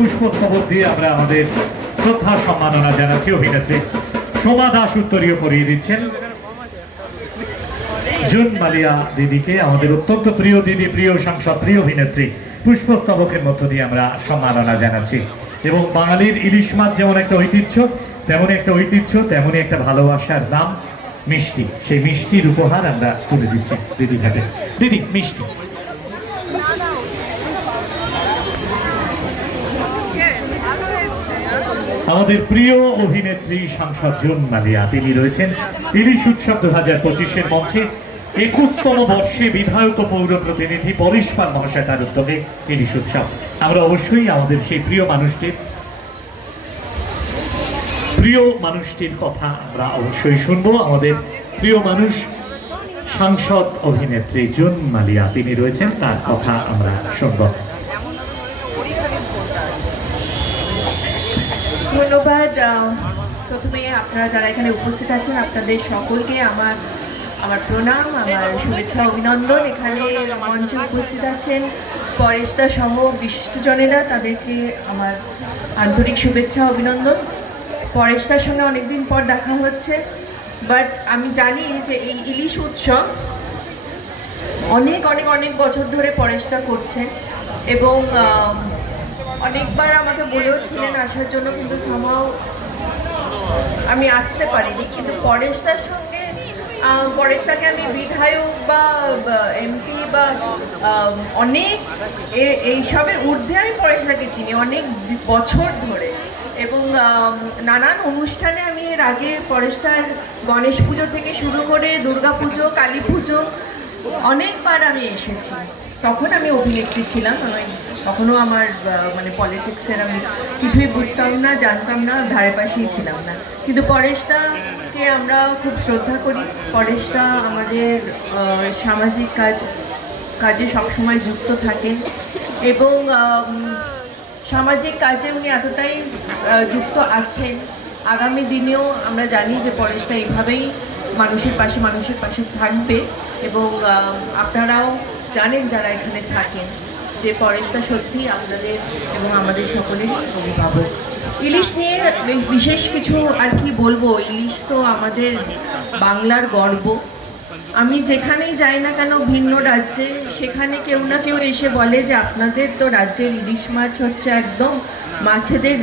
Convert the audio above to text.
পুষ্পস্তবক দিয়ে আমরা আমাদের শ্রদ্ধা সম্মাননা জানাচ্ছি। অভিনেত্রী সোমা দাস উত্তরীয় পরিয়ে দিচ্ছেন জুন মালিয়া দিদিকে, আমাদের অত্যন্ত প্রিয় দিদি, প্রিয় সাংসদ, প্রিয় অভিনেত্রী। পুষ্পস্তবকের মধ্য দিয়ে আমরা সম্মাননা জানাচ্ছি। এবং বাঙালির ইলিশ মাছ যেমন একটা ঐতিহ্য, তেমনই একটা ঐতিহ্য, তেমনই একটা ভালোবাসার নাম মিষ্টি। সেই মিষ্টির উপহার আমরা তুলে দিচ্ছি দিদির হাতে। দিদি, মিষ্টি। আমাদের প্রিয় অভিনেত্রী সাংসদ জুন মালিয়া, তিনি রয়েছেন ইলিশ উৎসব 2025-এর মঞ্চে। 21তম বর্ষে বিধায়ক ও পৌর প্রতিনিধি পরেশ পাল মহাশয় তার উদ্যোগে ইলিশ উৎসব। আমরা অবশ্যই আমাদের সেই প্রিয় মানুষটির কথা আমরা অবশ্যই শুনবো। আমাদের প্রিয় মানুষ সাংসদ অভিনেত্রী জুন মালিয়া, তিনি রয়েছেন, তার কথা আমরা শুনবো। ধন্যবাদ। প্রথমে আপনারা যারা এখানে উপস্থিত আছেন আপনাদের সকলকে আমার প্রণাম, আমার শুভেচ্ছা, অভিনন্দন। এখানে মঞ্চে উপস্থিত আছেন পরেশদা সহ বিশিষ্টজনেরা, তাদেরকে আমার আন্তরিক শুভেচ্ছা, অভিনন্দন। পরেশদার সঙ্গে অনেকদিন পর দেখা হচ্ছে, বাট আমি জানি যে এই ইলিশ উৎসব অনেক অনেক অনেক বছর ধরে পরেশদা করছেন এবং অনেকবার আমাকে বলেও ছিলেন আসার জন্য, কিন্তু সামহাও আমি আসতে পারিনি। কিন্তু পরেশদাকে আমি বিধায়ক বা এমপি বা অনেক এইসবের ঊর্ধ্বে আমি পরেশদাকে চিনি অনেক বছর ধরে, এবং নানান অনুষ্ঠানে আমি এর আগে পরেশদার গণেশ পুজো থেকে শুরু করে দুর্গা পুজো, কালী পুজো অনেকবার আমি এসেছি। তখন আমি অভিনেত্রী ছিলাম, তখনও আমার মানে পলিটিক্সের আমি কিছুই বুঝতাম না, জানতাম না, ধারে পাশেই ছিলাম না। কিন্তু পরেশদাকে আমরা খুব শ্রদ্ধা করি। পরেশদা আমাদের সামাজিক কাজে সবসময় যুক্ত থাকেন এবং সামাজিক কাজে উনি এতটাই যুক্ত আছেন, আগামী দিনেও আমরা জানি যে পরেশদা এইভাবেই মানুষের পাশে থাকবে। এবং আপনারাও জানেন যারা এখানে থাকেন যে পরেশদা সত্যি আপনাদের এবং আমাদের সকলেরই অভিভাবক। ইলিশ নিয়ে বিশেষ কিছু আর কি বলবো, ইলিশ তো আমাদের বাংলার গর্ব। আমি যেখানেই যাই না কেন ভিন্ন রাজ্যে, সেখানে কেউ না কেউ এসে বলে যে আপনাদের তো রাজ্যের ইলিশ মাছ হচ্ছে একদম মাছেদের